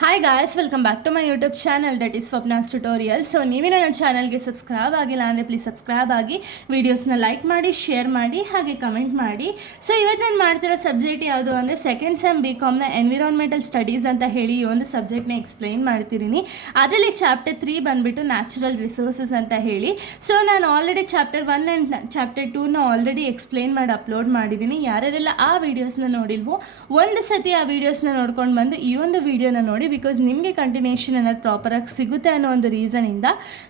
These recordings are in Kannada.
Hi guys, welcome back to my YouTube channel that is Swapna's tutorial. So ನೀವೇ ನನ್ನ ಚಾನಲ್ಗೆ ಸಬ್ಸ್ಕ್ರೈಬ್ ಆಗಿಲ್ಲ ಅಂದರೆ ಪ್ಲೀಸ್ ಸಬ್ಸ್ಕ್ರೈಬ್ ಆಗಿ, ವೀಡಿಯೋಸ್ನ ಲೈಕ್ ಮಾಡಿ, ಶೇರ್ ಮಾಡಿ, ಹಾಗೆ ಕಮೆಂಟ್ ಮಾಡಿ. ಸೊ ಇವತ್ತು ನಾನು ಮಾಡ್ತಿರೋ ಸಬ್ಜೆಕ್ಟ್ ಯಾವುದು ಅಂದರೆ ಸೆಕೆಂಡ್ ಸೆಮ್ BComನ ಎನ್ವಿರಾನ್ಮೆಂಟಲ್ ಸ್ಟಡೀಸ್ ಅಂತ ಹೇಳಿ ಈ ಒಂದು ಸಬ್ಜೆಕ್ಟ್ನ ಎಕ್ಸ್ಪ್ಲೈನ್ ಮಾಡ್ತಿದ್ದೀನಿ. ಅದರಲ್ಲಿ ಚಾಪ್ಟರ್ 3 ಬಂದುಬಿಟ್ಟು ನ್ಯಾಚುರಲ್ ರಿಸೋರ್ಸಸ್ ಅಂತ ಹೇಳಿ. ಸೊ ನಾನು ಆಲ್ರೆಡಿ ಚಾಪ್ಟರ್ 1 ಆ್ಯಂಡ್ ಚಾಪ್ಟರ್ 2ನ ಆಲ್ರೆಡಿ ಎಕ್ಸ್ಪ್ಲೈನ್ ಮಾಡಿ ಅಪ್ಲೋಡ್ ಮಾಡಿದ್ದೀನಿ. ಯಾರ್ಯಾರೆಲ್ಲ ಆ ವೀಡಿಯೋಸ್ನ ನೋಡಿಲ್ವೋ ಒಂದು ಸತಿ ಆ ವೀಡಿಯೋಸ್ನ ನೋಡ್ಕೊಂಡು ಬಂದು ಈ ಒಂದು ವೀಡಿಯೋನ ನೋಡಿ, ಬಿಕಾಸ್ ನಿಮಗೆ ಕಂಟಿನ್ಯೂಷನ್ ಅನ್ನೋದು ಪ್ರಾಪರಾಗಿ ಸಿಗುತ್ತೆ ಅನ್ನೋ ಒಂದು ರೀಸನಿಂದ.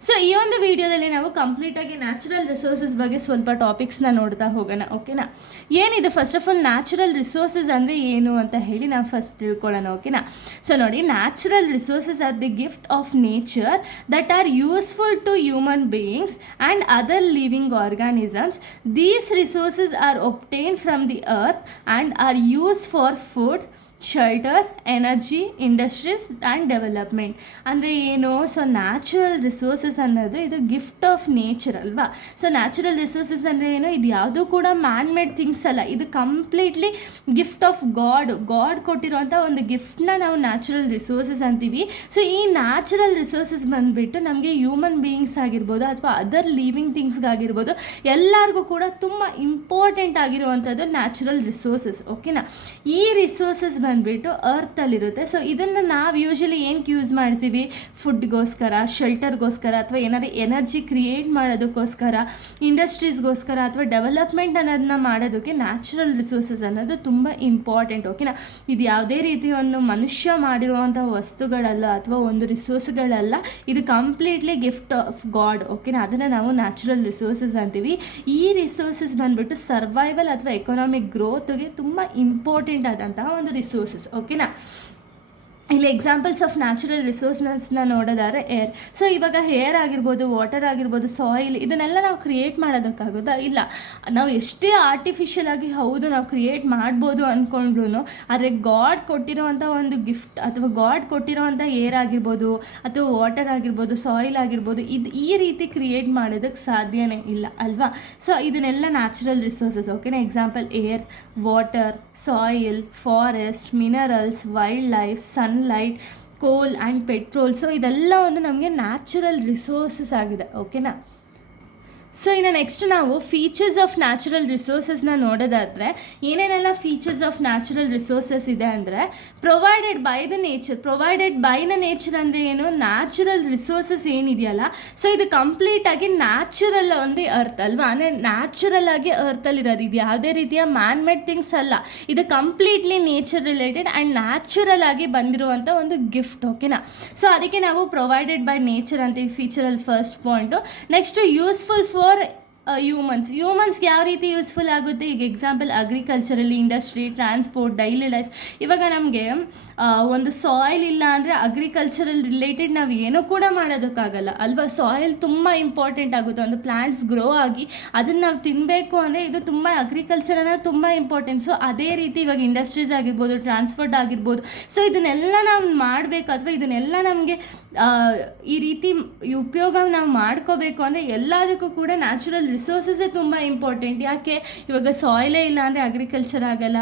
ಸೊ ಈ ಒಂದು ವಿಡಿಯೋದಲ್ಲಿ ನಾವು ಕಂಪ್ಲೀಟಾಗಿ ನ್ಯಾಚುರಲ್ ರಿಸೋರ್ಸಸ್ ಬಗ್ಗೆ ಸ್ವಲ್ಪ ಟಾಪಿಕ್ಸ್ನ ನೋಡ್ತಾ ಹೋಗೋಣ. ಓಕೆನಾ? ಏನಿದು first of all natural resources ಅಂದರೆ ಏನು ಅಂತ ಹೇಳಿ ನಾವು ಫಸ್ಟ್ ತಿಳ್ಕೊಳ್ಳೋಣ. ಓಕೆನಾ? ಸೊ ನೋಡಿ, natural resources are the gift of nature that are useful to human beings and other living organisms. These resources are obtained from the earth and are use for food, shelter, energy, industries and development. ಅಂದರೆ ಏನು? ಸೊ ನ್ಯಾಚುರಲ್ ರಿಸೋರ್ಸಸ್ ಅನ್ನೋದು ಇದು ಗಿಫ್ಟ್ ಆಫ್ ನೇಚರ್ ಅಲ್ವಾ? ಸೊ ನ್ಯಾಚುರಲ್ ರಿಸೋರ್ಸಸ್ ಅಂದರೆ ಏನು? ಇದು ಯಾವುದೂ ಕೂಡ ಮ್ಯಾನ್ ಮೇಡ್ ಥಿಂಗ್ಸ್ ಅಲ್ಲ, ಇದು ಕಂಪ್ಲೀಟ್ಲಿ ಗಿಫ್ಟ್ ಆಫ್ ಗಾಡ್ ಕೊಟ್ಟಿರೋಂಥ ಒಂದು ಗಿಫ್ಟ್ನ ನಾವು ನ್ಯಾಚುರಲ್ ರಿಸೋರ್ಸಸ್ ಅಂತೀವಿ. ಸೊ ಈ ನ್ಯಾಚುರಲ್ ರಿಸೋರ್ಸಸ್ ಬಂದುಬಿಟ್ಟು ನಮಗೆ ಹ್ಯೂಮನ್ ಬೀಯಿಂಗ್ಸ್ ಆಗಿರ್ಬೋದು ಅಥವಾ ಅದರ್ ಲಿವಿಂಗ್ ಥಿಂಗ್ಸ್ಗಾಗಿರ್ಬೋದು ಎಲ್ಲರಿಗೂ ಕೂಡ ತುಂಬ ಇಂಪಾರ್ಟೆಂಟ್ ಆಗಿರುವಂಥದ್ದು ನ್ಯಾಚುರಲ್ ರಿಸೋರ್ಸಸ್. ಓಕೆನಾ? ಈ ರಿಸೋರ್ಸಸ್ ಬಂದುಬಿಟ್ಟು ಅರ್ತಲ್ಲಿರುತ್ತೆ. ಸೊ ಇದನ್ನು ನಾವು ಯೂಶಲಿ ಏನಕ್ಕೆ ಯೂಸ್ ಮಾಡ್ತೀವಿ? ಫುಡ್ಗೋಸ್ಕರ, ಶೆಲ್ಟರ್ಗೋಸ್ಕರ, ಅಥವಾ ಏನಾದ್ರು ಎನರ್ಜಿ ಕ್ರಿಯೇಟ್ ಮಾಡೋದಕ್ಕೋಸ್ಕರ, ಇಂಡಸ್ಟ್ರೀಸ್ಗೋಸ್ಕರ, ಅಥವಾ ಡೆವಲಪ್ಮೆಂಟ್ ಅನ್ನೋದನ್ನ ಮಾಡೋದಕ್ಕೆ ನ್ಯಾಚುರಲ್ ರಿಸೋರ್ಸಸ್ ಅನ್ನೋದು ತುಂಬ ಇಂಪಾರ್ಟೆಂಟ್. ಓಕೆನಾ? ಇದು ಯಾವುದೇ ರೀತಿ ಒಂದು ಮನುಷ್ಯ ಮಾಡಿರುವಂಥ ವಸ್ತುಗಳಲ್ಲ ಅಥವಾ ಒಂದು ರಿಸೋರ್ಸ್ಗಳಲ್ಲ, ಇದು ಕಂಪ್ಲೀಟ್ಲಿ ಗಿಫ್ಟ್ ಆಫ್ ಗಾಡ್. ಓಕೆನಾ? ಅದನ್ನು ನಾವು ನ್ಯಾಚುರಲ್ ರಿಸೋರ್ಸಸ್ ಅಂತೀವಿ. ಈ ರಿಸೋರ್ಸಸ್ ಬಂದುಬಿಟ್ಟು ಸರ್ವೈವಲ್ ಅಥವಾ ಎಕನಾಮಿಕ್ ಗ್ರೋತ್ಗೆ ತುಂಬ ಇಂಪಾರ್ಟೆಂಟ್ ಆದಂತಹ ಒಂದು ರಿಸೋರ್ಸಸ್. ಓಕೆನಾ? ಇಲ್ಲಿ ಎಕ್ಸಾಂಪಲ್ಸ್ ಆಫ್ ನ್ಯಾಚುರಲ್ ರಿಸೋರ್ಸ್ನ ನೋಡೋದಾದ್ರೆ ಏರ್. ಸೊ ಇವಾಗ ಏರ್ ಆಗಿರ್ಬೋದು, ವಾಟರ್ ಆಗಿರ್ಬೋದು, ಸಾಯಿಲ್, ಇದನ್ನೆಲ್ಲ ನಾವು ಕ್ರಿಯೇಟ್ ಮಾಡೋದಕ್ಕಾಗೋದಾ? ಇಲ್ಲ. ನಾವು ಎಷ್ಟೇ ಆರ್ಟಿಫಿಷಿಯಲ್ ಆಗಿ ಹೌದು ನಾವು ಕ್ರಿಯೇಟ್ ಮಾಡ್ಬೋದು ಅಂದ್ಕೊಂಡ್ರು, ಆದರೆ ಗಾಡ್ ಕೊಟ್ಟಿರೋವಂಥ ಒಂದು ಗಿಫ್ಟ್ ಅಥವಾ ಗಾಡ್ ಕೊಟ್ಟಿರೋವಂಥ ಏರ್ ಆಗಿರ್ಬೋದು ಅಥವಾ ವಾಟರ್ ಆಗಿರ್ಬೋದು, ಸಾಯಿಲ್ ಆಗಿರ್ಬೋದು, ಇದು ಈ ರೀತಿ ಕ್ರಿಯೇಟ್ ಮಾಡೋದಕ್ಕೆ ಸಾಧ್ಯನೇ ಇಲ್ಲ ಅಲ್ವಾ? ಸೊ ಇದನ್ನೆಲ್ಲ ನ್ಯಾಚುರಲ್ ರಿಸೋರ್ಸಸ್. ಓಕೆನಾ? Example air, water, soil, forest, minerals, wild life, sunlight, ಕೋಲ್ ಆ್ಯಂಡ್ ಪೆಟ್ರೋಲ್. ಸೊ ಇದೆಲ್ಲ ಒಂದು ನಮಗೆ ನ್ಯಾಚುರಲ್ ರಿಸೋರ್ಸಸ್ ಆಗಿದೆ. ಓಕೆನಾ? ಸೊ ಇನ್ನು ನೆಕ್ಸ್ಟ್ ನಾವು ಫೀಚರ್ಸ್ ಆಫ್ ನ್ಯಾಚುರಲ್ ರಿಸೋರ್ಸಸ್ನ ನೋಡೋದಾದರೆ ಏನೇನೆಲ್ಲ ಫೀಚರ್ಸ್ ಆಫ್ ನ್ಯಾಚುರಲ್ ರಿಸೋರ್ಸಸ್ ಇದೆ ಅಂದರೆ ಪ್ರೊವೈಡೆಡ್ ಬೈ ದ ನೇಚರ್ ಅಂದರೆ ಏನು? ನ್ಯಾಚುರಲ್ ರಿಸೋರ್ಸಸ್ ಏನಿದೆಯಲ್ಲ, ಸೊ ಇದು ಕಂಪ್ಲೀಟಾಗಿ ನ್ಯಾಚುರಲ್ ಒಂದು ಅರ್ತ್ ಅಲ್ವಾ? ಅಂದರೆ ನ್ಯಾಚುರಲ್ ಆಗಿ ಅರ್ತಲ್ಲಿರೋದು, ಇದು ಯಾವುದೇ ರೀತಿಯ ಮ್ಯಾನ್ ಮೇಡ್ ಥಿಂಗ್ಸ್ ಅಲ್ಲ, ಇದು completely nature related and natural ಆಗಿ ಬಂದಿರುವಂಥ ಒಂದು ಗಿಫ್ಟ್. ಓಕೆನಾ? ಸೊ ಅದಕ್ಕೆ ನಾವು ಪ್ರೊವೈಡೆಡ್ ಬೈ ನೇಚರ್ ಅಂತೀವಿ ಫೀಚರಲ್ಲಿ first point. Next useful for ಹ್ಯೂಮನ್ಸ್ಗೆ ಯಾವ ರೀತಿ ಯೂಸ್ಫುಲ್ ಆಗುತ್ತೆ? ಈಗ ಎಕ್ಸಾಂಪಲ್ ಅಗ್ರಿಕಲ್ಚರಲ್ಲಿ, ಇಂಡಸ್ಟ್ರಿ, ಟ್ರಾನ್ಸ್ಪೋರ್ಟ್, ಡೈಲಿ ಲೈಫ್. ಇವಾಗ ನಮಗೆ ಒಂದು ಸಾಯಿಲ್ ಇಲ್ಲ ಅಂದರೆ ಅಗ್ರಿಕಲ್ಚರಲ್ ರಿಲೇಟೆಡ್ ನಾವು ಏನೂ ಕೂಡ ಮಾಡೋದಕ್ಕಾಗಲ್ಲ ಅಲ್ವಾ? ಸಾಯಿಲ್ ತುಂಬ ಇಂಪಾರ್ಟೆಂಟ್ ಆಗುತ್ತೆ. ಒಂದು ಪ್ಲ್ಯಾಂಟ್ಸ್ ಗ್ರೋ ಆಗಿ ಅದನ್ನು ನಾವು ತಿನ್ನಬೇಕು ಅಂದರೆ ಇದು ತುಂಬ ಅಗ್ರಿಕಲ್ಚರ್ ಅನ್ನೋದು ತುಂಬ ಇಂಪಾರ್ಟೆಂಟ್. ಸೊ ಅದೇ ರೀತಿ ಇವಾಗ ಇಂಡಸ್ಟ್ರೀಸ್ ಆಗಿರ್ಬೋದು, ಟ್ರಾನ್ಸ್ಪೋರ್ಟ್ ಆಗಿರ್ಬೋದು, ಸೊ ಇದನ್ನೆಲ್ಲ ನಾವು ಮಾಡಬೇಕು ಅಥವಾ ಇದನ್ನೆಲ್ಲ ನಮಗೆ ಈ ರೀತಿ ಉಪಯೋಗ ನಾವು ಮಾಡ್ಕೋಬೇಕು ಅಂದರೆ ಎಲ್ಲದಕ್ಕೂ ಕೂಡ ನ್ಯಾಚುರಲ್ ರಿಸೋರ್ಸಸ್ಸೇ ತುಂಬ ಇಂಪಾರ್ಟೆಂಟ್. ಯಾಕೆ? ಇವಾಗ ಸಾಯಿಲೇ ಇಲ್ಲ ಅಂದರೆ ಅಗ್ರಿಕಲ್ಚರ್ ಆಗಲ್ಲ,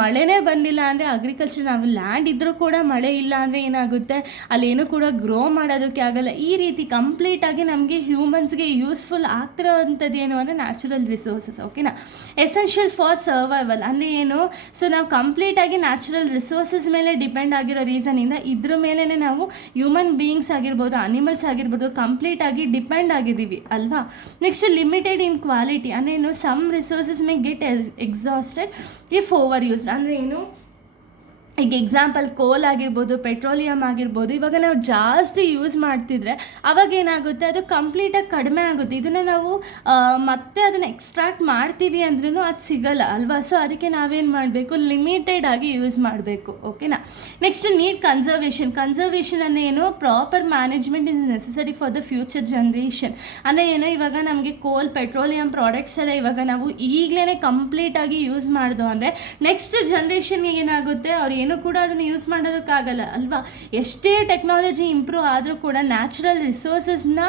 ಮಳೆನೇ ಬಂದಿಲ್ಲ ಅಂದರೆ ಅಗ್ರಿಕಲ್ಚರ್, ನಾವು ಲ್ಯಾಂಡ್ ಇದ್ದರೂ ಕೂಡ ಮಳೆ ಇಲ್ಲ ಅಂದರೆ ಏನಾಗುತ್ತೆ? ಅಲ್ಲೇನೂ ಕೂಡ ಗ್ರೋ ಮಾಡೋದಕ್ಕೆ ಆಗಲ್ಲ. ಈ ರೀತಿ ಕಂಪ್ಲೀಟಾಗಿ ನಮಗೆ ಹ್ಯೂಮನ್ಸ್ಗೆ ಯೂಸ್ಫುಲ್ ಆಗ್ತಿರೋ ಅಂಥದ್ದು ಏನು ಅಂದರೆ ನ್ಯಾಚುರಲ್ ರಿಸೋರ್ಸಸ್. ಓಕೆನಾ? ಎಸೆನ್ಷಿಯಲ್ ಫಾರ್ ಸರ್ವೈವಲ್ ಅಂದರೆ ಏನು? ಸೊ ನಾವು ಕಂಪ್ಲೀಟಾಗಿ ನ್ಯಾಚುರಲ್ ರಿಸೋರ್ಸಸ್ ಮೇಲೆ ಡಿಪೆಂಡ್ ಆಗಿರೋ ರೀಸನಿಂದ ಇದ್ರ ಮೇಲೇ ನಾವು ಹ್ಯೂಮನ್ ಬೀಯಿಂಗ್ಸ್ ಆಗಿರ್ಬೋದು, ಅನಿಮಲ್ಸ್ ಆಗಿರ್ಬೋದು, ಕಂಪ್ಲೀಟಾಗಿ ಡಿಪೆಂಡ್ ಆಗಿದ್ದೀವಿ ಅಲ್ವಾ? ನೆಕ್ಸ್ಟ್ ಲಿಮಿಟೆಡ್ ಇನ್ ಕ್ವಾಲಿಟಿ ಅಂದರೆ ಏನು? Some resources may get exhausted if overused. ಅಂದರೆ ಏನು? ಈಗ ಎಕ್ಸಾಂಪಲ್ ಕೋಲ್ ಆಗಿರ್ಬೋದು, ಪೆಟ್ರೋಲಿಯಮ್ ಆಗಿರ್ಬೋದು, ಇವಾಗ ನಾವು ಜಾಸ್ತಿ ಯೂಸ್ ಮಾಡ್ತಿದ್ರೆ ಅವಾಗ ಏನಾಗುತ್ತೆ? ಅದು ಕಂಪ್ಲೀಟಾಗಿ ಕಡಿಮೆ ಆಗುತ್ತೆ. ಇದನ್ನು ನಾವು ಮತ್ತೆ ಅದನ್ನು ಎಕ್ಸ್ಟ್ರಾಕ್ಟ್ ಮಾಡ್ತೀವಿ ಅಂದ್ರೂ ಅದು ಸಿಗಲ್ಲ ಅಲ್ವಾ? ಸೊ ಅದಕ್ಕೆ ನಾವೇನು ಮಾಡಬೇಕು? ಲಿಮಿಟೆಡ್ ಆಗಿ ಯೂಸ್ ಮಾಡಬೇಕು. ಓಕೆನಾ? ನೆಕ್ಸ್ಟ್ ನೀಡ್ ಕನ್ಸರ್ವೇಷನ್ ಅಂದರೆ ಏನು? Proper management is necessary for the future generation. ಅಂದರೆ ಏನು? ಇವಾಗ ನಮಗೆ ಕೋಲ್, ಪೆಟ್ರೋಲಿಯಂ ಪ್ರಾಡಕ್ಟ್ಸ್ ಎಲ್ಲ ಇವಾಗ ನಾವು ಈಗಲೇ ಕಂಪ್ಲೀಟಾಗಿ ಯೂಸ್ ಮಾಡಿದೋ ಅಂದರೆ ನೆಕ್ಸ್ಟ್ ಜನ್ರೇಷನ್ಗೆ ಏನಾಗುತ್ತೆ? ಅವ್ರು ಏನು ಕೂಡ ಅದನ್ನು ಯೂಸ್ ಮಾಡೋದಕ್ಕಾಗಲ್ಲ ಅಲ್ವಾ. ಎಷ್ಟೇ ಟೆಕ್ನಾಲಜಿ ಇಂಪ್ರೂವ್ ಆದರೂ ಕೂಡ ನ್ಯಾಚುರಲ್ ರಿಸೋರ್ಸಸ್ನ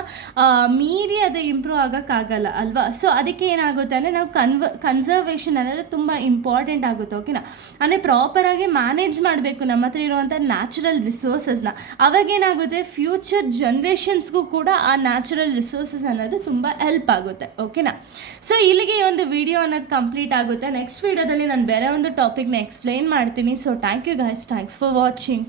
ಮೀರಿ ಅದು ಇಂಪ್ರೂವ್ ಆಗೋಕ್ಕಾಗಲ್ಲ ಅಲ್ವಾ. ಸೊ ಅದಕ್ಕೆ ಏನಾಗುತ್ತೆ ಅಂದರೆ ನಾವು ಕನ್ಸರ್ವೇಷನ್ ಅನ್ನೋದು ತುಂಬ ಇಂಪಾರ್ಟೆಂಟ್ ಆಗುತ್ತೆ. ಓಕೆನಾ, ಅಂದರೆ ಪ್ರಾಪರಾಗಿ ಮ್ಯಾನೇಜ್ ಮಾಡಬೇಕು ನಮ್ಮ ಹತ್ರ ಇರುವಂಥ ನ್ಯಾಚುರಲ್ ರಿಸೋರ್ಸಸ್ನ. ಅವಾಗೇನಾಗುತ್ತೆ, ಫ್ಯೂಚರ್ ಜನ್ರೇಷನ್ಸ್ಗೂ ಕೂಡ ಆ ನ್ಯಾಚುರಲ್ ರಿಸೋರ್ಸಸ್ ಅನ್ನೋದು ತುಂಬ ಹೆಲ್ಪ್ ಆಗುತ್ತೆ. ಓಕೆನಾ, ಸೊ ಇಲ್ಲಿಗೆ ಒಂದು ವಿಡಿಯೋ ಅನ್ನೋದು ಕಂಪ್ಲೀಟ್ ಆಗುತ್ತೆ. ನೆಕ್ಸ್ಟ್ ವಿಡಿಯೋದಲ್ಲಿ ನಾನು ಬೇರೆ ಒಂದು ಟಾಪಿಕ್ನ ಎಕ್ಸ್ಪ್ಲೈನ್ ಮಾಡ್ತೀನಿ. So thank you guys, thanks for watching.